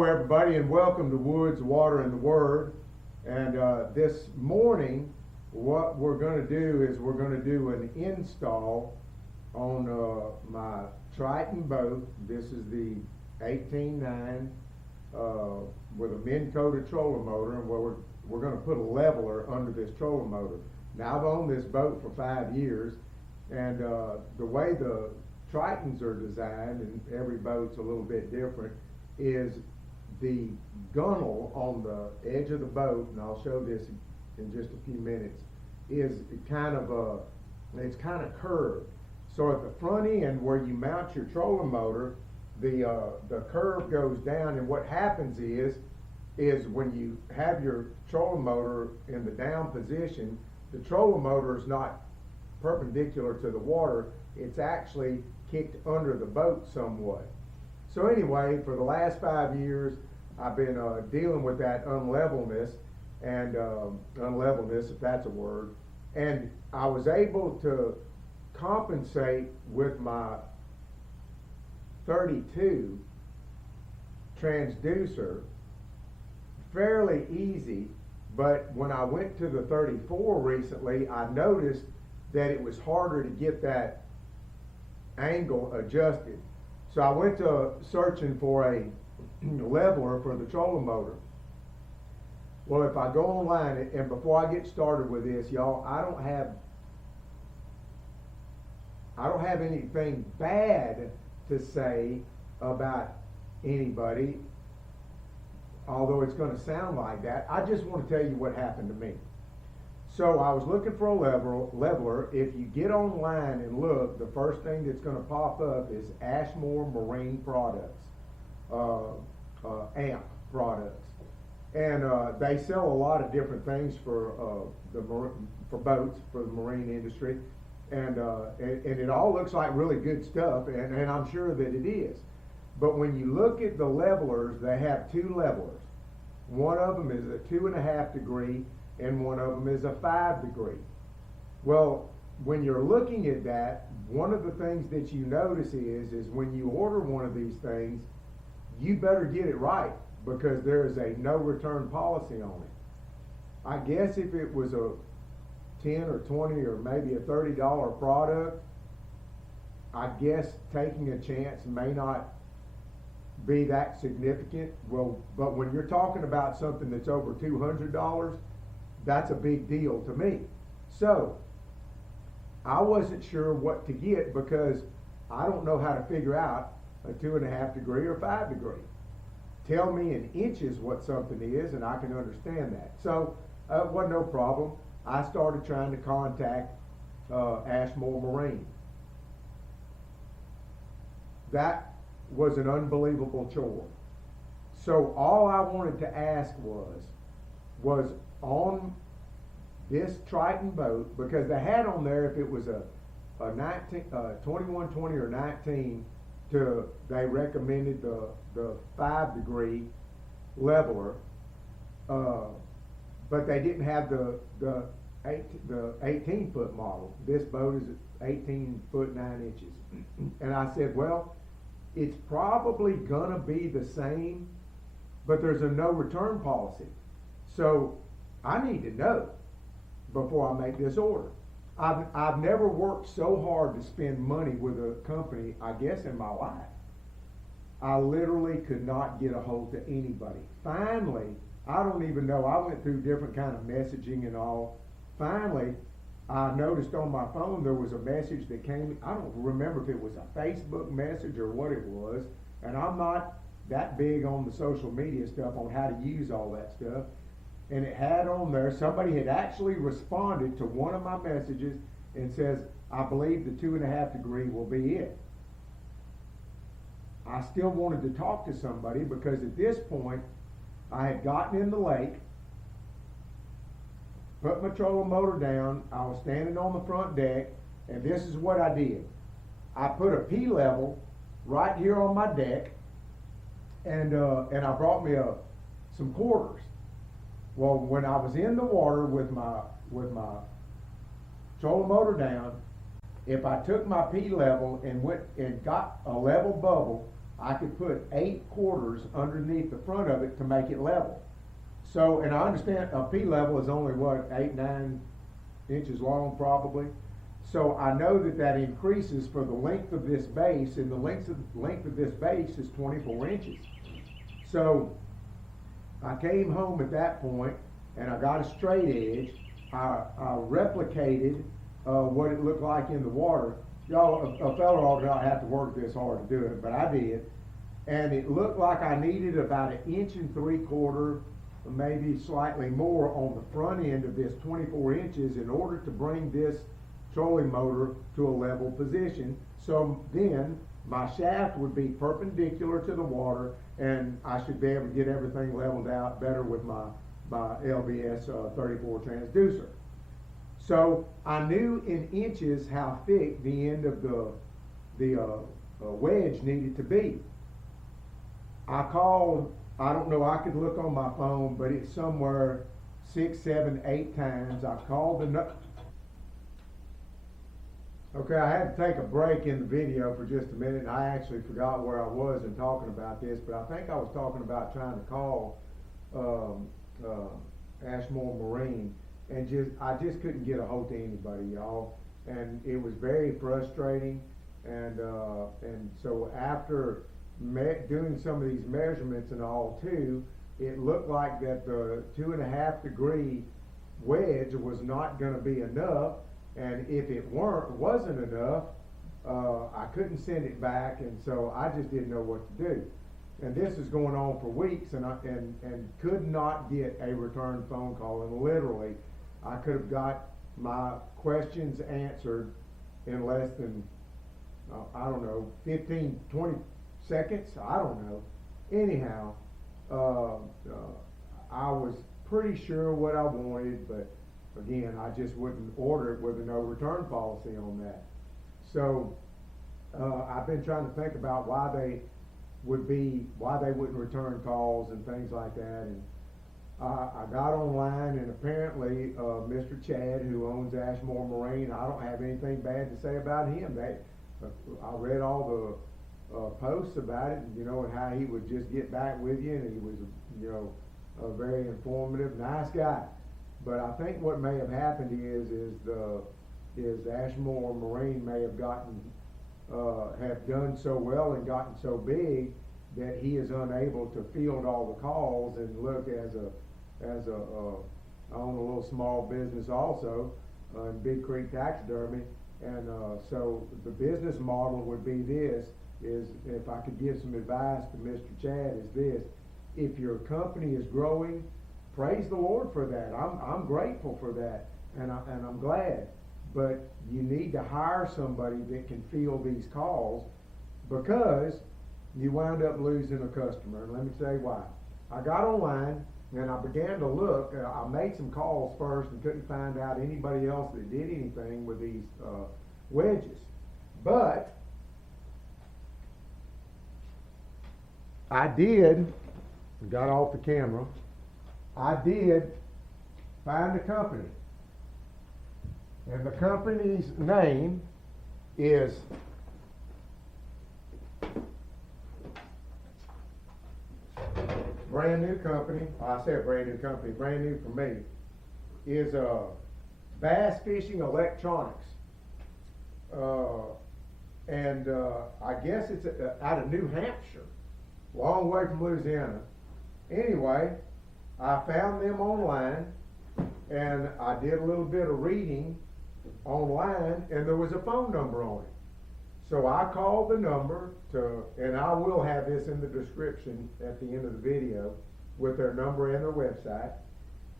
Hello everybody and welcome to Woods, Water and the Word. And this morning what we're going to do is we're going to do an install on my Triton boat. This is the 18.9 with a Minn Kota trolling motor, and we're going to put a leveler under this trolling motor. Now I've owned this boat for 5 years, and the way the Tritons are designed, and every boat's a little bit different, is the gunnel on the edge of the boat, and I'll show this in just a few minutes, is kind of it's kind of curved. So at the front end where you mount your trolling motor, the curve goes down, and what happens is when you have your trolling motor in the down position, the trolling motor is not perpendicular to the water, it's actually kicked under the boat somewhat. So anyway, for the last 5 years, I've been dealing with that unlevelness, and unlevelness, if that's a word, and I was able to compensate with my 32 transducer fairly easy, but when I went to the 34 recently, I noticed that it was harder to get that angle adjusted. So I went to searching for a leveler for the trolling motor. Well, if I go online, and before I get started with this, y'all, I don't have anything bad to say about anybody, although it's going to sound like that. I just want to tell you what happened to me. So I was looking for a leveler. If you get online and look, the first thing that's going to pop up is Ashmore Marine Products, AMP products, and they sell a lot of different things for boats, for the marine industry, and it all looks like really good stuff, and I'm sure that it is. But when you look at the levelers, they have two levelers. One of them is a 2.5 degree, and one of them is a 5 degree. Well, when you're looking at that, one of the things that you notice is when you order one of these things, you better get it right, because there is a no return policy on it. I guess if it was a 10 or 20 or maybe a $30 product, I guess taking a chance may not be that significant. Well, but when you're talking about something that's over $200, that's a big deal to me. So I wasn't sure what to get, because I don't know how to figure out a 2.5 degree or 5 degree. Tell me in inches what something is, and I can understand that. So it wasn't no problem. I started trying to contact Ashmore Marine. That was an unbelievable chore. So all I wanted to ask was on this Triton boat, because they had on there if it was a 2120 or 19, they recommended the 5 degree leveler, but they didn't have the 18 foot model. This boat is 18 foot 9 inches, and I said, well, it's probably gonna be the same, but there's a no return policy, so I need to know before I make this order. I've never worked so hard to spend money with a company, I guess, in my life. I literally could not get a hold to anybody. Finally, I don't even know, I went through different kind of messaging and all. Finally, I noticed on my phone there was a message that came, I don't remember if it was a Facebook message or what it was, and I'm not that big on the social media stuff on how to use all that stuff. And it had on there, somebody had actually responded to one of my messages and says, I believe the 2.5 degree will be it. I still wanted to talk to somebody, because at this point I had gotten in the lake, put my trolling motor down, I was standing on the front deck, and this is what I did. I put a P-level right here on my deck, and I brought me some quarters. Well, when I was in the water with my trolling motor down, if I took my P level and went and got a level bubble, I could put 8 quarters underneath the front of it to make it level. So, and I understand a P level is only what, 8, 9 inches long probably. So I know that that increases for the length of this base, and the length of this base is 24 inches. So I came home at that point and I got a straight edge. I replicated what it looked like in the water. Y'all, a fellow ought not have to work this hard to do it, but I did. And it looked like I needed about 1.75 inches, maybe slightly more on the front end of this 24 inches in order to bring this trolling motor to a level position. So then my shaft would be perpendicular to the water, and I should be able to get everything leveled out better with my LBS 34 transducer. So I knew in inches how thick the end of the wedge needed to be. I called, I don't know, I could look on my phone, but it's somewhere 6, 7, 8 times. I called Okay, I had to take a break in the video for just a minute, and I actually forgot where I was in talking about this, but I think I was talking about trying to call Ashmore Marine, and I just couldn't get a hold to anybody, y'all, and it was very frustrating, and so after doing some of these measurements and all too, it looked like that the 2.5 degree wedge was not going to be enough. And if it wasn't enough, I couldn't send it back, and so I just didn't know what to do. And this is going on for weeks, and could not get a return phone call. And literally, I could have got my questions answered in less than, I don't know, 15, 20 seconds. I don't know. Anyhow, I was pretty sure what I wanted, but again, I just wouldn't order it with a no return policy on that. So I've been trying to think about why they wouldn't return calls and things like that. And I got online, and apparently Mr. Chad, who owns Ashmore Marine, I don't have anything bad to say about him. I read all the posts about it, and how he would just get back with you, and he was a very informative, nice guy. But I think what may have happened is Ashmore Marine may have have done so well and gotten so big that he is unable to field all the calls. And look, I own a little small business also in Big Creek Taxidermy, and so the business model would be this: is if I could give some advice to Mr. Chad, is this: if your company is growing, praise the Lord for that. I'm grateful for that, and I'm glad. But you need to hire somebody that can field these calls, because you wound up losing a customer. And let me tell you why. I got online and I began to look. I made some calls first and couldn't find out anybody else that did anything with these wedges. But I got off the camera. I did find a company, and the company's name is brand new company. I say a brand new company, brand new for me, is Fishin Electronics, and I guess it's out of New Hampshire, long way from Louisiana. Anyway, I found them online, and I did a little bit of reading online, and there was a phone number on it. So I called the number and I will have this in the description at the end of the video with their number and their website.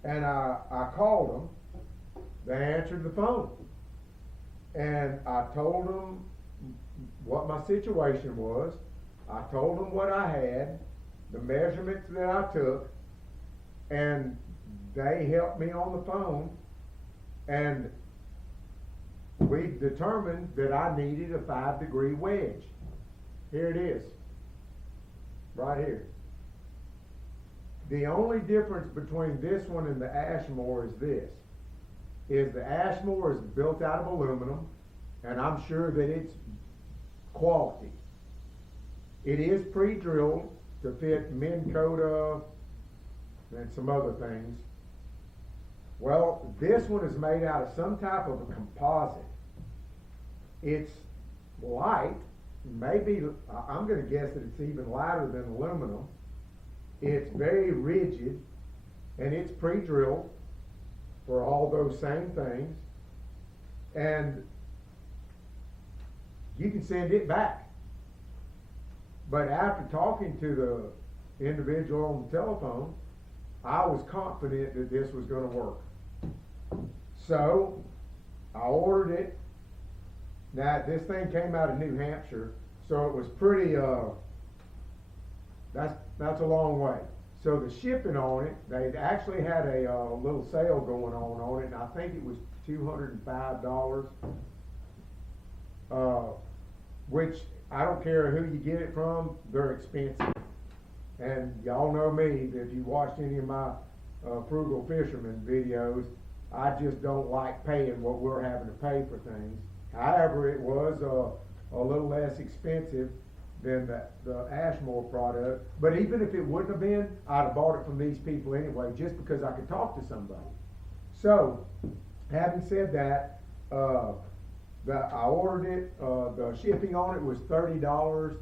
And I called them. They answered the phone, and I told them what my situation was. I told them what I had, the measurements that I took, and they helped me on the phone, and we determined that I needed a 5 degree wedge. Here it is, right here. The only difference between this one and the Ashmore is this: is the Ashmore is built out of aluminum, and I'm sure that it's quality. It is pre-drilled to fit Minn Kota and some other things. Well, this one is made out of some type of a composite. It's light, maybe, I'm going to guess that it's even lighter than aluminum. It's very rigid, and it's pre-drilled for all those same things. And you can send it back. But after talking to the individual on the telephone, I was confident that this was going to work. So I ordered it. Now this thing came out of New Hampshire, so it was pretty, that's a long way. So the shipping on it, they actually had a little sale going on it, and I think it was $205, which I don't care who you get it from, they're expensive. And y'all know me, that if you watched any of my Frugal Fisherman videos, I just don't like paying what we're having to pay for things. However, it was a little less expensive than the Ashmore product. But even if it wouldn't have been, I'd have bought it from these people anyway, just because I could talk to somebody. So, having said that, I ordered it. The shipping on it was $30,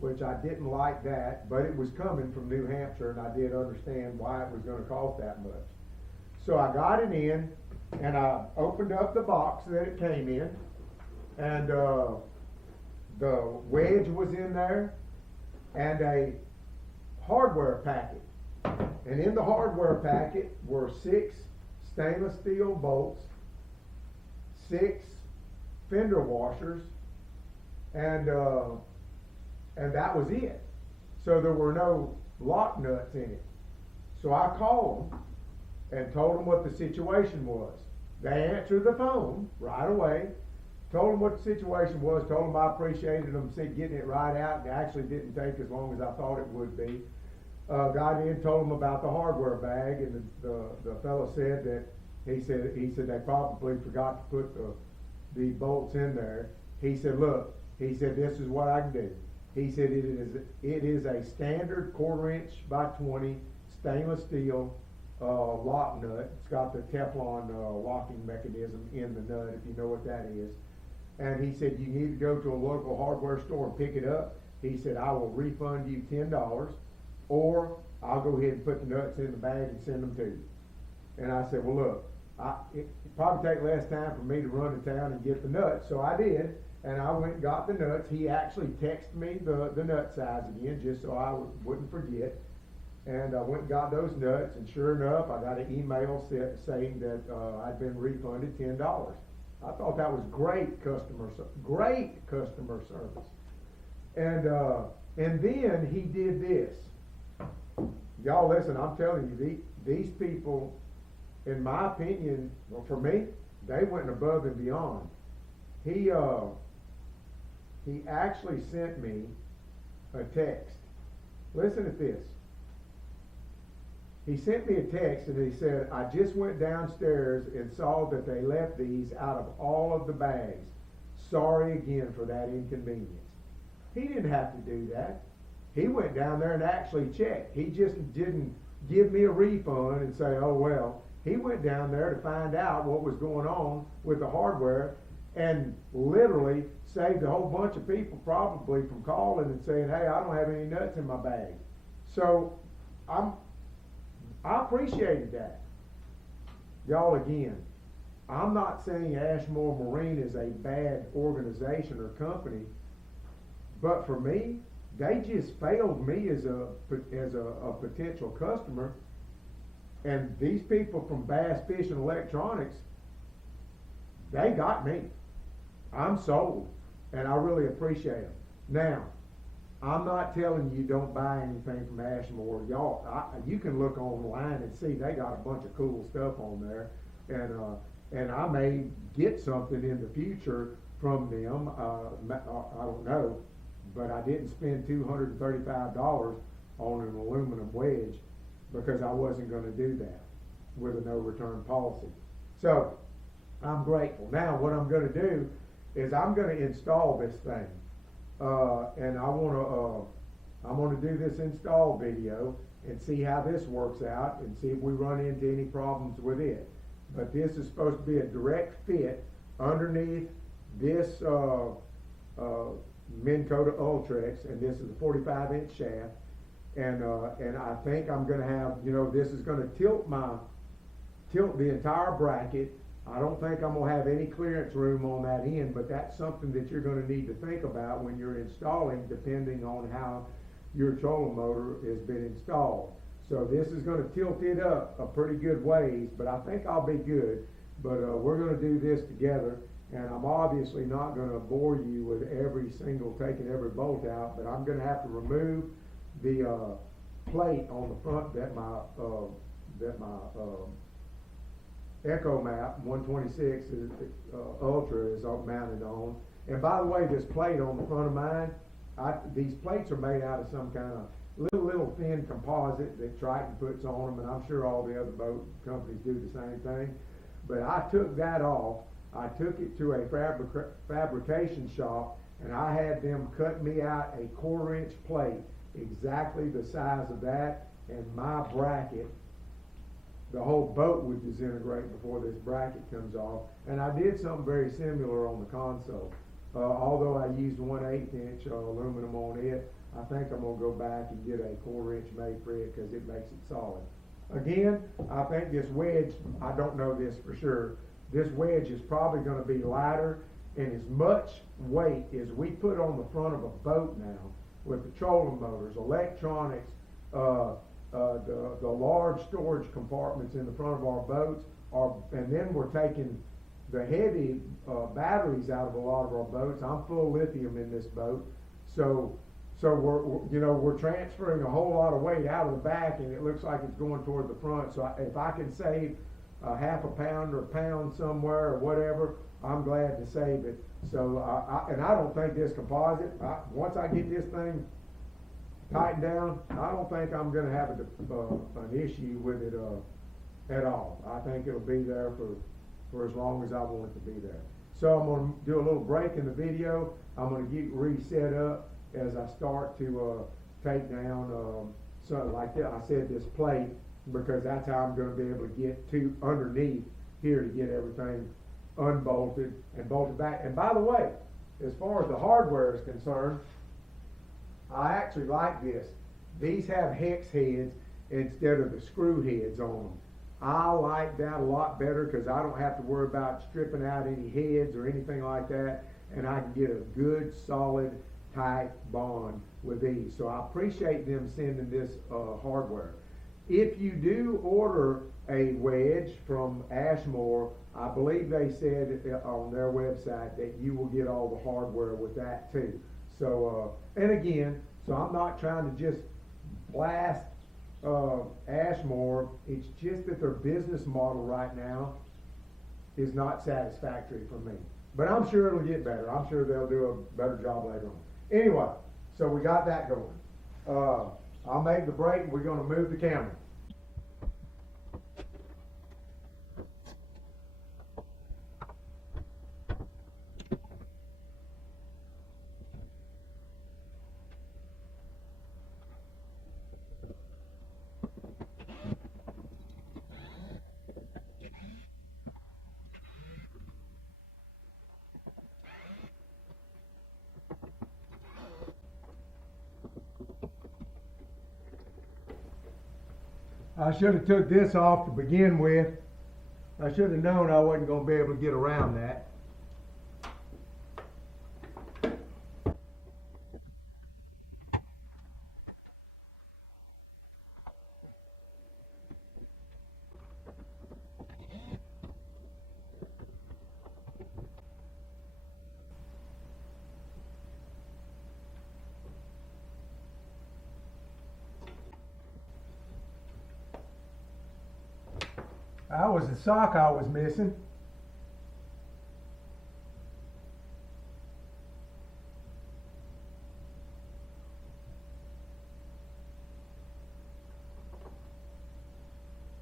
which I didn't like that, but it was coming from New Hampshire, and I did understand why it was going to cost that much. So I got it in, and I opened up the box that it came in, and the wedge was in there, and a hardware packet. And in the hardware packet were 6 stainless steel bolts, 6 fender washers, and that was it. So there were no lock nuts in it. So I called them and told them what the situation was. They answered the phone right away, told them what the situation was, told them I appreciated them getting it right out. It actually didn't take as long as I thought it would be. Got in, told them about the hardware bag, and the fellow said that he said they probably forgot to put the bolts in there. He said, look, he said, this is what I can do. He said it is a standard 1/4 inch by 20 stainless steel lock nut. It's got the Teflon locking mechanism in the nut, if you know what that is. And he said, you need to go to a local hardware store and pick it up. He said, I will refund you $10, or I'll go ahead and put the nuts in the bag and send them to you. And I said, well, look, it'd probably take less time for me to run to town and get the nuts. So I did, and I went and got the nuts. He actually texted me the nut size again, just so I wouldn't forget. And I went and got those nuts, and sure enough, I got an email saying that I'd been refunded $10. I thought that was great customer service. And then he did this. Y'all listen, I'm telling you, these people, in my opinion, well, for me, they went above and beyond. He actually sent me a text. Listen to this. He sent me a text, and he said, I just went downstairs and saw that they left these out of all of the bags. Sorry again for that inconvenience. He didn't have to do that. He went down there and actually checked. He just didn't give me a refund and say, oh well. He went down there to find out what was going on with the hardware, and literally saved a whole bunch of people probably from calling and saying, hey, I don't have any nuts in my bag. So I appreciated that. Y'all, again, I'm not saying Ashmore Marine is a bad organization or company, but for me, they just failed me as a potential customer. And these people from Fishin Electronics, they got me. I'm sold, and I really appreciate them. Now, I'm not telling you don't buy anything from Ashmore. Y'all, you can look online and see they got a bunch of cool stuff on there, and I may get something in the future from them. I don't know, but I didn't spend $235 on an aluminum wedge because I wasn't going to do that with a no return policy. So I'm grateful. Now what I'm going to do is I'm going to install this thing. And I want I'm going to do this install video and see how this works out and see if we run into any problems with it. But this is supposed to be a direct fit underneath this Minn Kota Ultrex, and this is a 45-inch shaft. And I think I'm going to have, you know, this is going to tilt the entire bracket. I don't think I'm going to have any clearance room on that end, but that's something that you're going to need to think about when you're installing, depending on how your trolling motor has been installed. So this is going to tilt it up a pretty good ways, but I think I'll be good. But we're going to do this together, and I'm obviously not going to bore you with taking every bolt out, but I'm going to have to remove the plate on the front that my Echo Map 126 Ultra is mounted on. And by the way, this plate on the front of mine, these plates are made out of some kind of little thin composite that Triton puts on them, and I'm sure all the other boat companies do the same thing. But I took that off. I took it to a fabrication shop, and I had them cut me out a 1/4-inch plate, exactly the size of that, and my bracket. The whole boat would disintegrate before this bracket comes off. And I did something very similar on the console. Although I used 1/8-inch aluminum on it, I think I'm going to go back and get a 1/4-inch made for it because it makes it solid. Again, I think this wedge, I don't know this for sure, this wedge is probably going to be lighter, and as much weight as we put on the front of a boat now with the trolling motors, electronics, the large storage compartments in the front of our boats, and then we're taking the heavy batteries out of a lot of our boats. I'm full lithium in this boat, so we're transferring a whole lot of weight out of the back, and it looks like it's going toward the front. So if I can save a half a pound or a pound somewhere or whatever, I'm glad to save it. So and I don't think this composite, once I get this thing tightened down, I don't think I'm going to have an issue with it at all. I think it'll be there for as long as I want it to be there. So I'm going to do a little break in the video. I'm going to get reset up as I start to take down something like that. I said this plate because that's how I'm going to be able to get to underneath here to get everything unbolted and bolted back. And by the way, as far as the hardware is concerned, I actually like this. These have hex heads instead of the screw heads on them. I like that a lot better because I don't have to worry about stripping out any heads or anything like that, and I can get a good, solid, tight bond with these. So I appreciate them sending this hardware. If you do order a wedge from Ashmore, I believe they said on their website that you will get all the hardware with that too. So, and again, so I'm not trying to just blast Ashmore. It's just that their business model right now is not satisfactory for me. But I'm sure it'll get better. I'm sure they'll do a better job later on. Anyway, so we got that going. I'll make the break and we're going to move the camera. I should have took this off to begin with. I should have known I wasn't going to be able to get around that. That was the sock I was missing.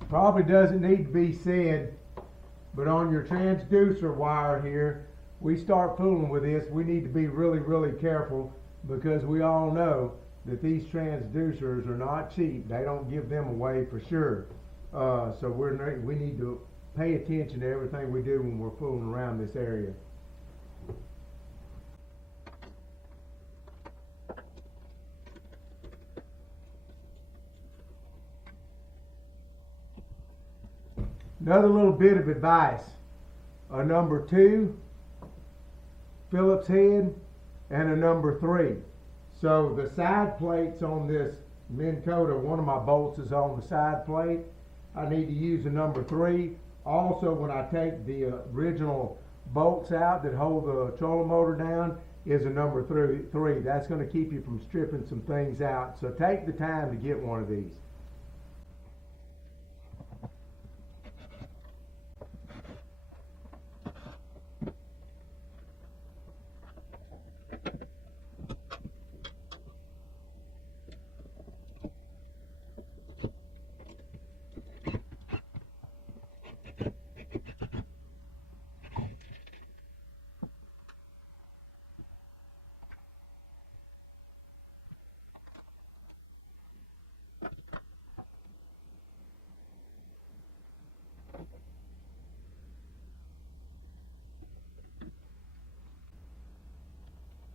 Probably doesn't need to be said, but on your transducer wire here, we start fooling with this, we need to be really, really careful because we all know that these transducers are not cheap. They don't give them away for sure. So we need to pay attention to everything we do when we're fooling around this area. Another little bit of advice. A number 2 Phillips head and a number 3. So the side plates on this Minn Kota, one of my bolts is on the side plate. I need to use a number 3. Also, when I take the original bolts out that hold the trolling motor down, is a number 3. That's going to keep you from stripping some things out. So take the time to get one of these.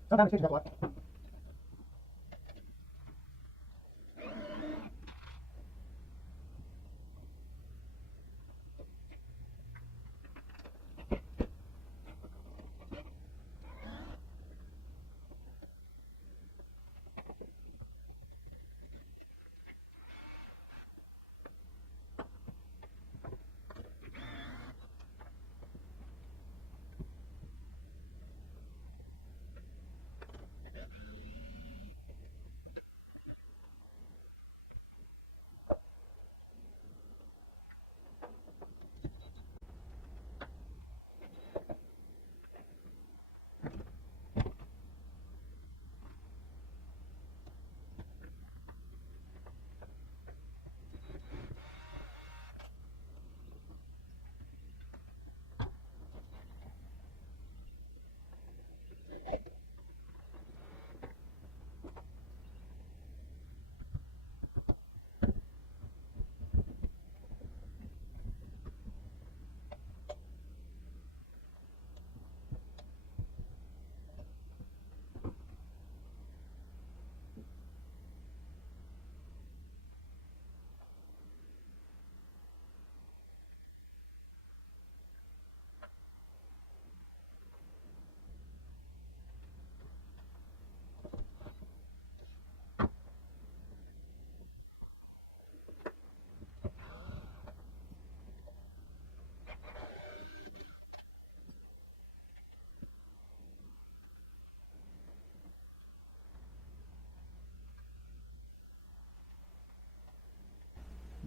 Sometimes it takes a lot.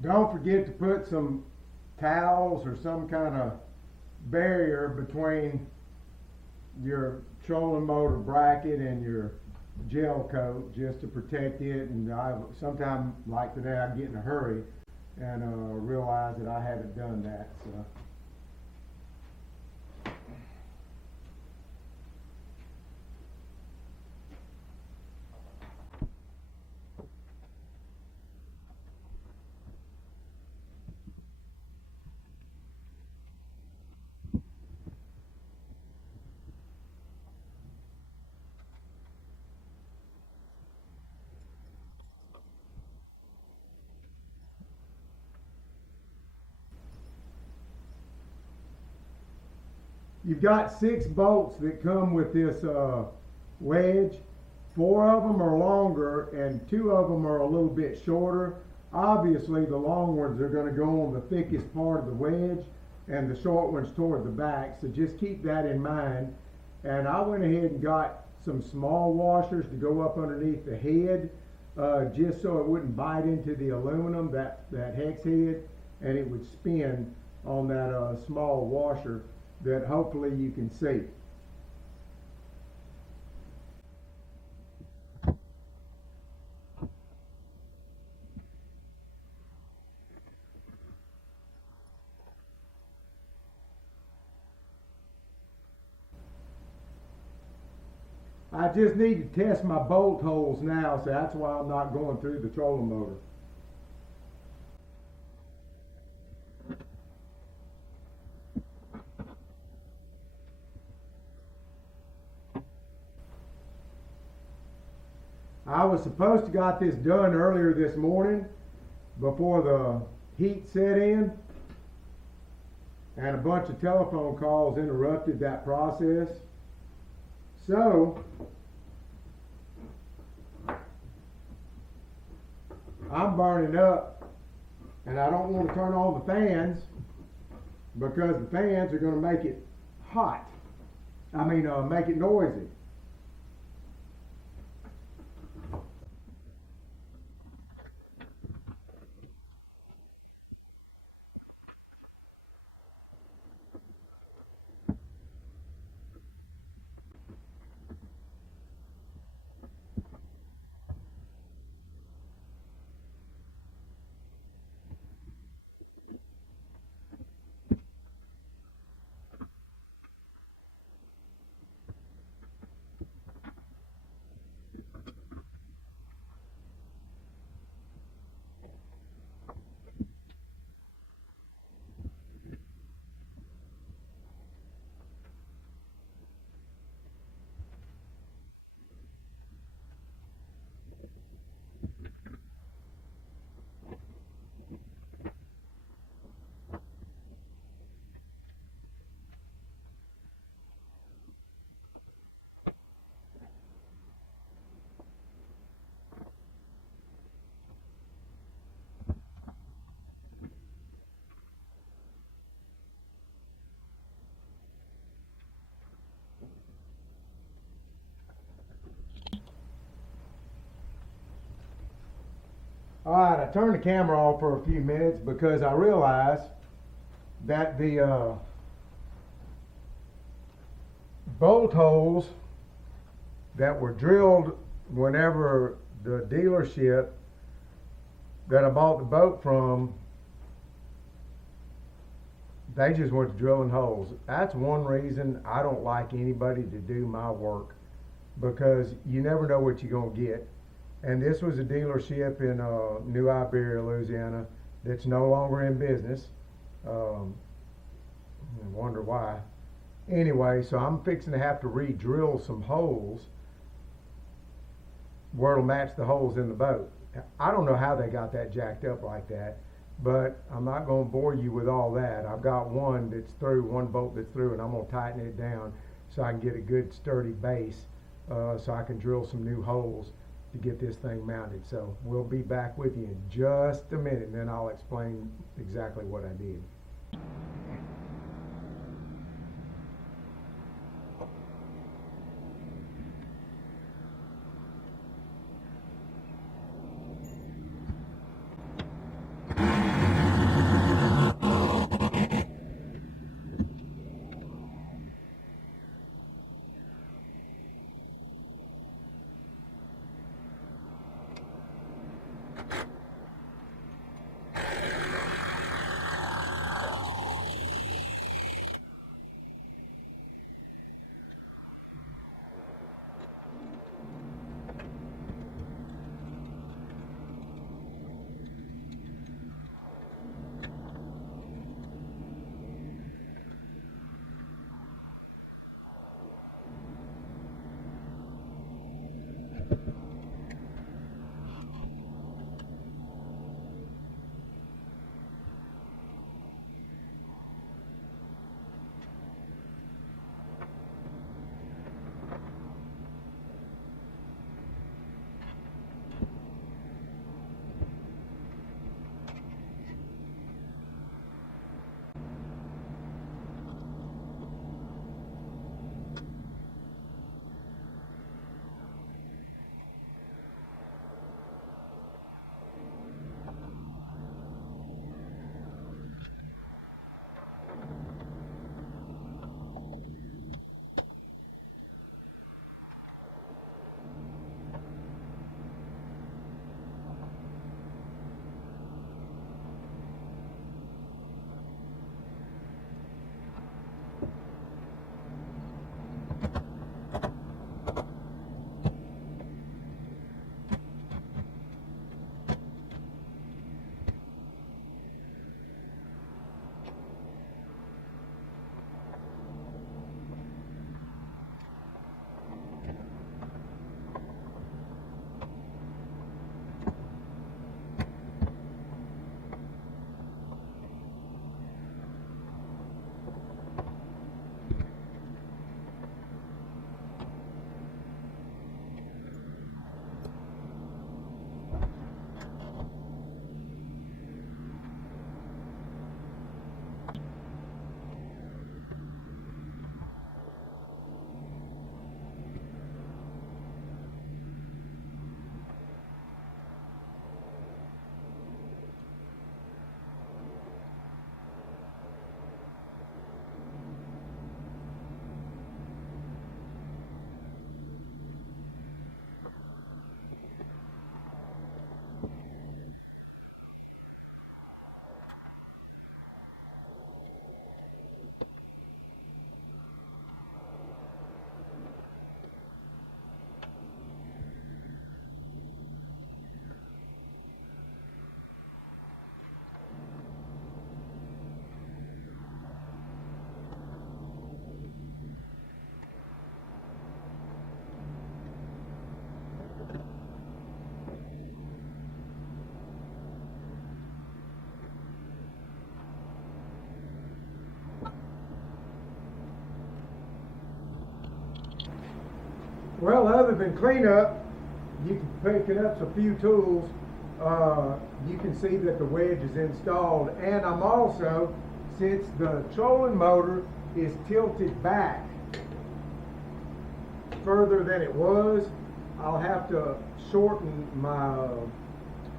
Don't forget to put some towels or some kind of barrier between your trolling motor bracket and your gel coat just to protect it. And I sometimes, like today, I get in a hurry and realize that I haven't done that. So. You've got 6 bolts that come with this wedge. 4 of them are longer and 2 of them are a little bit shorter. Obviously the long ones are going to go on the thickest part of the wedge and the short ones toward the back, so just keep that in mind. And I went ahead and got some small washers to go up underneath the head just so it wouldn't bite into the aluminum, that hex head, and it would spin on that small washer that hopefully you can see. I just need to test my bolt holes now, so that's why I'm not going through the trolling motor. I was supposed to got this done earlier this morning before the heat set in, and a bunch of telephone calls interrupted that process. So I'm burning up, and I don't want to turn on the fans because the fans are going to make it hot. Make it noisy. Alright, I turned the camera off for a few minutes because I realized that the bolt holes that were drilled whenever the dealership that I bought the boat from, they just went to drilling holes. That's one reason I don't like anybody to do my work, because you never know what you're going to get. And this was a dealership in New Iberia, Louisiana, that's no longer in business. I wonder why. Anyway, so I'm fixing to have to re-drill some holes where it'll match the holes in the boat. I don't know how they got that jacked up like that, but I'm not going to bore you with all that. I've got one that's through, one bolt that's through, and I'm going to tighten it down so I can get a good sturdy base, so I can drill some new holes to get this thing mounted. So we'll be back with you in just a minute, and then I'll explain exactly what I did. Well, other than cleanup, you can pick up a few tools. You can see that the wedge is installed, and I'm also, since the trolling motor is tilted back further than it was, I'll have to shorten my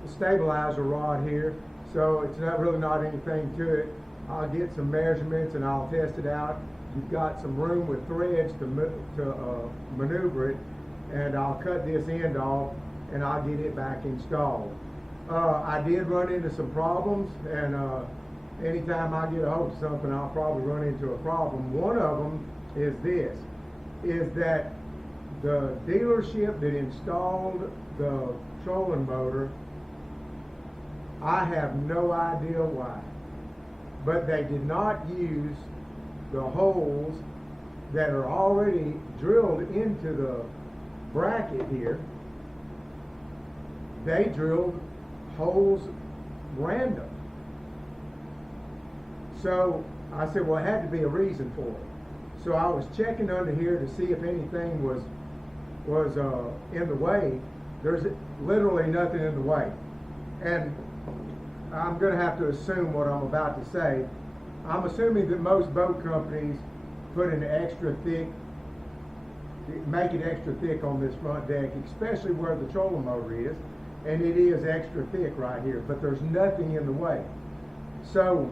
stabilizer rod here, so it's really not anything to it. I'll get some measurements and I'll test it out. You've got some room with threads to maneuver it, and I'll cut this end off and I'll get it back installed. I did run into some problems, and anytime I get a hold of something, I'll probably run into a problem. One of them is this, is that the dealership that installed the trolling motor, I have no idea why, but they did not use the holes that are already drilled into the bracket here. They drilled holes random. So I said, well, it had to be a reason for it. So I was checking under here to see if anything was in the way. There's literally nothing in the way. And I'm going to have to assume what I'm about to say. I'm assuming that most boat companies put an extra thick, make it extra thick on this front deck, especially where the trolling motor is, and it is extra thick right here, but there's nothing in the way. So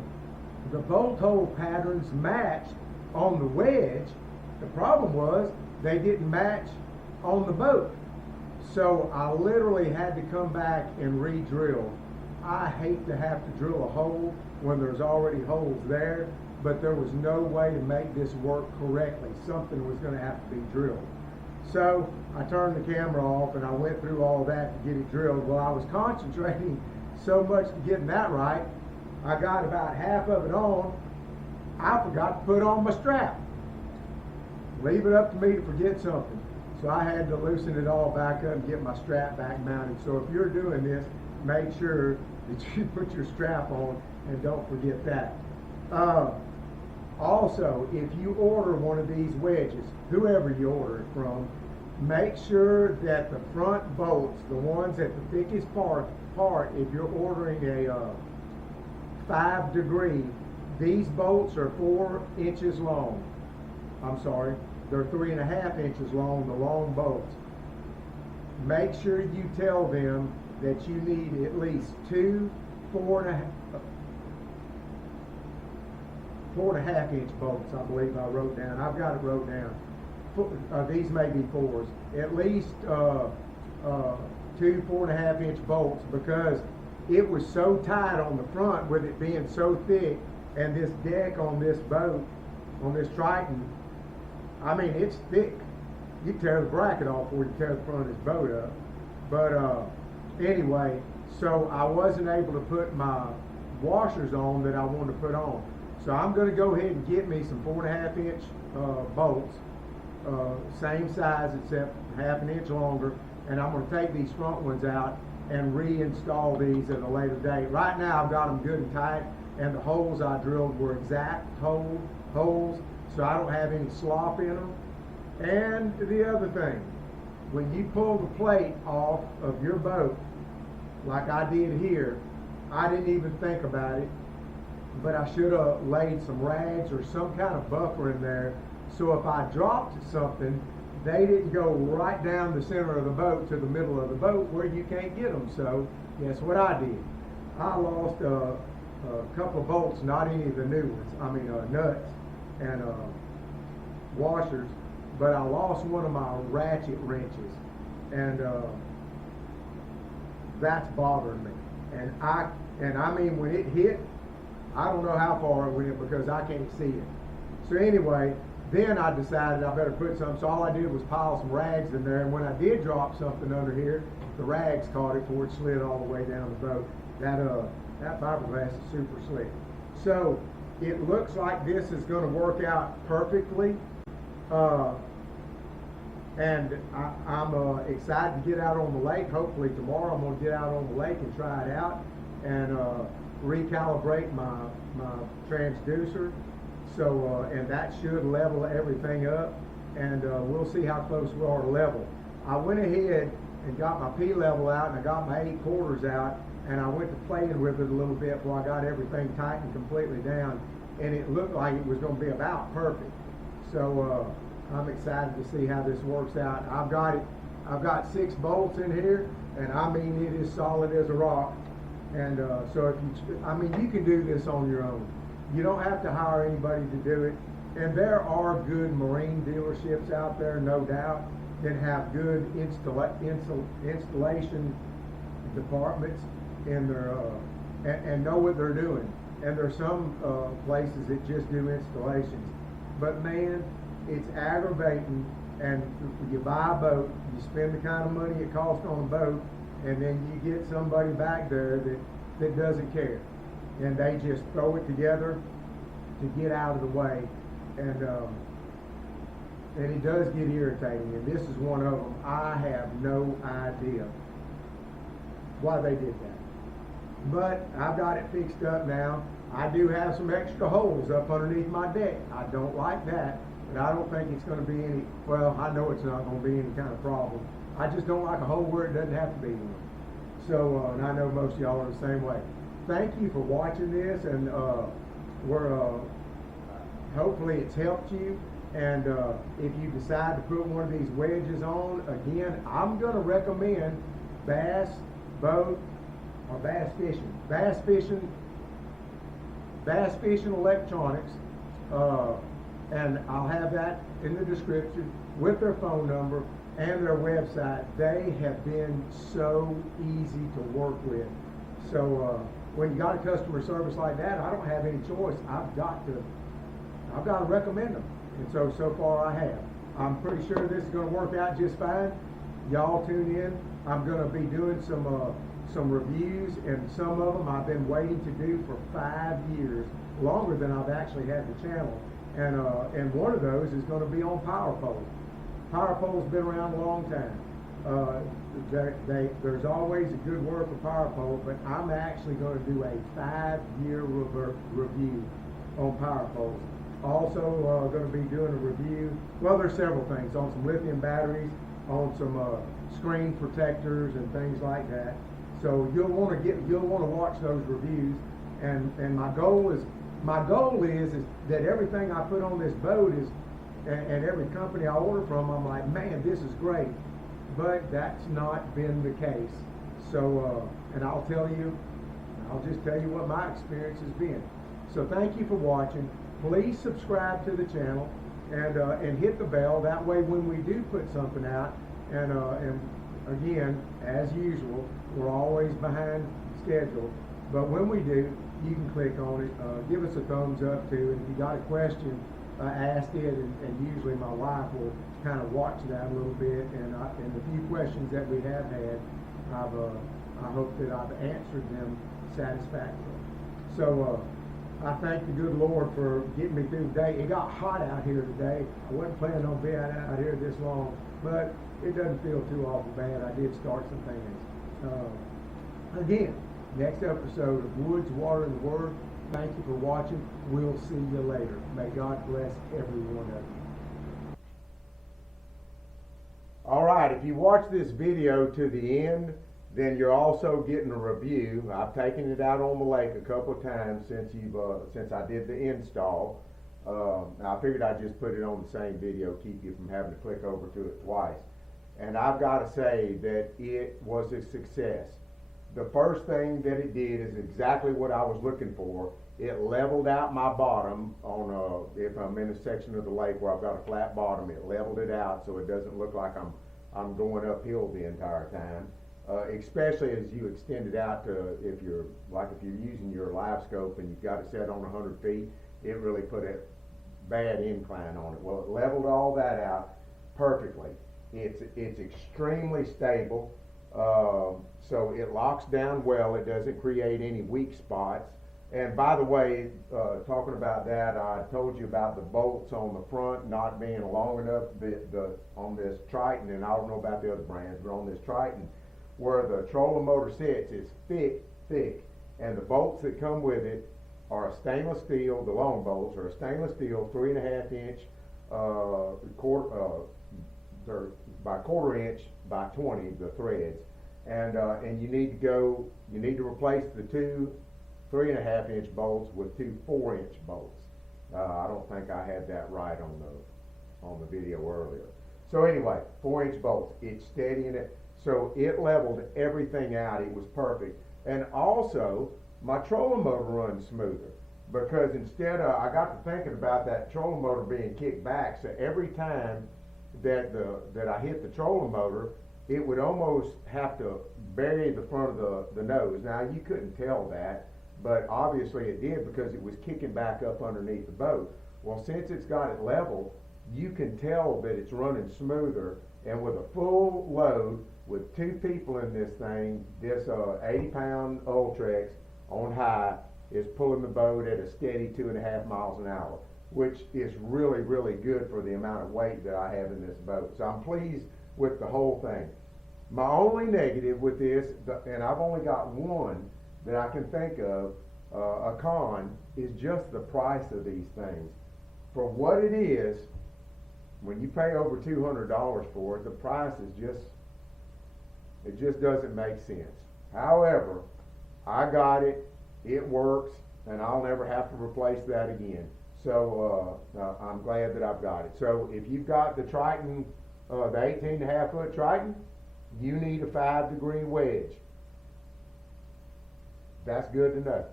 the bolt hole patterns matched on the wedge. The problem was they didn't match on the boat. So I literally had to come back and re-drill. I hate to have to drill a hole when there's already holes there, but there was no way to make this work correctly. Something was going to have to be drilled. So I turned the camera off and I went through all that to get it drilled. Well, I was concentrating so much to getting that right, I got about half of it on. I forgot to put on my strap. Leave it up to me to forget something. So I had to loosen it all back up and get my strap back mounted. So if you're doing this, make sure that you put your strap on and don't forget that. Also, if you order one of these wedges, whoever you order it from, make sure that the front bolts, the ones at the thickest part, if you're ordering a 5 degree, these bolts are 4 inches long. I'm sorry, they're 3.5 inches long, the long bolts. Make sure you tell them that you need at least 2 4.5 inch bolts, I believe I wrote down. I've got it wrote down. These may be 4s. At least 2 4.5 inch bolts, because it was so tight on the front with it being so thick, and this deck on this boat, on this Triton, I mean, it's thick. You tear the bracket off before you tear the front of this boat up. But anyway, so I wasn't able to put my washers on that I wanted to put on. So I'm going to go ahead and get me some 4.5 inch bolts, same size except 1/2 inch longer, and I'm going to take these front ones out and reinstall these at a later date. Right now I've got them good and tight, and the holes I drilled were exact holes, so I don't have any slop in them. And the other thing, when you pull the plate off of your boat, like I did here, I didn't even think about it, but I should have laid some rags or some kind of buffer in there, so if I dropped something, they didn't go right down the center of the boat to the middle of the boat where you can't get them. So guess what I did? I lost a couple of bolts, not any of the new ones, I mean nuts and washers, but I lost one of my ratchet wrenches, and that's bothering me. And I mean, when it hit, I don't know how far it went because I can't see it. So anyway, then I decided I better put some, so all I did was pile some rags in there, and when I did drop something under here, the rags caught it before it slid all the way down the boat. That fiberglass is super slick. So it looks like this is going to work out perfectly, and I'm excited to get out on the lake. Hopefully tomorrow I'm going to get out on the lake and try it out and recalibrate my transducer. So and that should level everything up, and we'll see how close we are to level. I went ahead and got my P level out, and I got my 8/4 out, and I went to playing with it a little bit before I got everything tightened completely down, and it looked like it was going to be about perfect. So I'm excited to see how this works out. I've got 6 bolts in here, and I mean it is solid as a rock. And so if you can do this on your own. You don't have to hire anybody to do it. And there are good marine dealerships out there, no doubt, that have good installation departments in their and know what they're doing. And there's some places that just do installations. But man, it's aggravating. And you buy a boat, you spend the kind of money it costs on a boat, and then you get somebody back there that doesn't care, and they just throw it together to get out of the way, and it does get irritating, and this is one of them. I have no idea why they did that, but I've got it fixed up now. I do have some extra holes up underneath my deck. I don't like that, but I don't think it's going to be any, well, I know it's not going to be any kind of problem. I just don't like a hole where it doesn't have to be one. So, and I know most of y'all are the same way. Thank you for watching this, and hopefully it's helped you. And if you decide to put one of these wedges on, again, I'm going to recommend Bass Boat or Bass Fishin Electronics, and I'll have that in the description with their phone number and their website. They have been so easy to work with. So when you got a customer service like that, I don't have any choice. I've got to recommend them. And so far I have. I'm pretty sure this is going to work out just fine. Y'all tune in. I'm going to be doing some reviews, and some of them I've been waiting to do for 5 years, longer than I've actually had the channel. And one of those is going to be on power poles. Power poles been around a long time. There's always a good word for power pole, but I'm actually going to do a 5-year review on power poles. Also going to be doing a review, well, there's several things, on some lithium batteries, on some screen protectors and things like that. So you'll want to watch those reviews, and my goal is that everything I put on this boat is, and every company I order from, I'm like, man, this is great. But that's not been the case. So, and I'll just tell you what my experience has been. So thank you for watching. Please subscribe to the channel, and hit the bell. That way when we do put something out, and again, as usual, we're always behind schedule. But when we do, you can click on it. Give us a thumbs up too. And if you got a question, ask it, and usually my wife will kind of watch that a little bit. And the few questions that we have had, I hope that I've answered them satisfactorily. So I thank the good Lord for getting me through the day. It got hot out here today. I wasn't planning on being out here this long, but it doesn't feel too awful bad. I did start some things. Again, next episode of Woods, Water, and the Word. Thank you for watching. We'll see you later. May God bless every one of you. All right, if you watch this video to the end, then you're also getting a review. I've taken it out on the lake a couple of times since I did the install. I figured I'd just put it on the same video, keep you from having to click over to it twice. And I've got to say that it was a success. The first thing that it did is exactly what I was looking for. It leveled out my bottom on if I'm in a section of the lake where I've got a flat bottom. It leveled it out so it doesn't look like I'm going uphill the entire time. Especially as you extend it out to, if you're using your live scope and you've got it set on 100 feet, it really put a bad incline on it. Well, it leveled all that out perfectly. It's extremely stable, so it locks down well. It doesn't create any weak spots. And by the way, talking about that, I told you about the bolts on the front not being long enough. On this Triton, and I don't know about the other brands, but on this Triton, where the trolling motor sits is thick, and the bolts that come with it are a stainless steel. The long bolts are a stainless steel 3.5 inch they're by 1/4 inch by 20, the threads, and you need to replace the two 3.5 inch bolts with two 4 inch bolts. I don't think I had that right on the video earlier. So anyway, 4 inch bolts. It's steady in it, so it leveled everything out. It was perfect, and also my trolling motor runs smoother because instead of, I got to thinking about that trolling motor being kicked back. So every time that I hit the trolling motor, it would almost have to bury the front of the nose. Now you couldn't tell that, but obviously it did because it was kicking back up underneath the boat. Well, since it's got it level, you can tell that it's running smoother, and with a full load, with two people in this thing, this 80-pound Ultrex on high is pulling the boat at a steady 2.5 miles an hour, which is really, really good for the amount of weight that I have in this boat. So I'm pleased with the whole thing. My only negative with this, and I've only got one that I can think of, a con, is just the price of these things. For what it is, when you pay over $200 for it, the price is it just doesn't make sense. However, I got it, it works, and I'll never have to replace that again. So I'm glad that I've got it. So if you've got the Triton, the 18.5 foot Triton, you need a 5-degree wedge. That's good to know.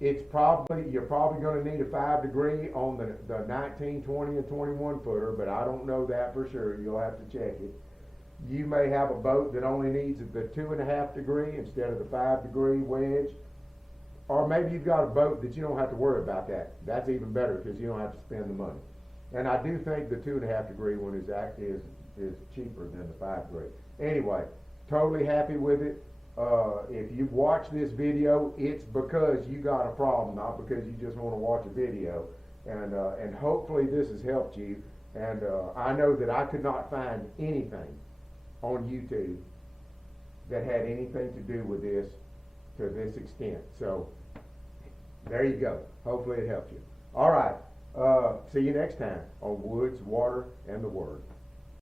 You're probably going to need a 5-degree on the 19, 20, and 21 footer, but I don't know that for sure. You'll have to check it. You may have a boat that only needs the 2.5 degree instead of the 5-degree wedge, or maybe you've got a boat that you don't have to worry about that. That's even better because you don't have to spend the money. And I do think the 2.5 degree one is cheaper than the 5 degree. Anyway, totally happy with it. If you've watched this video, it's because you got a problem, not because you just want to watch a video. And hopefully this has helped you. And I know that I could not find anything on YouTube that had anything to do with this to this extent. So there you go. Hopefully it helped you. All right. See you next time on Woods, Water, and the Word.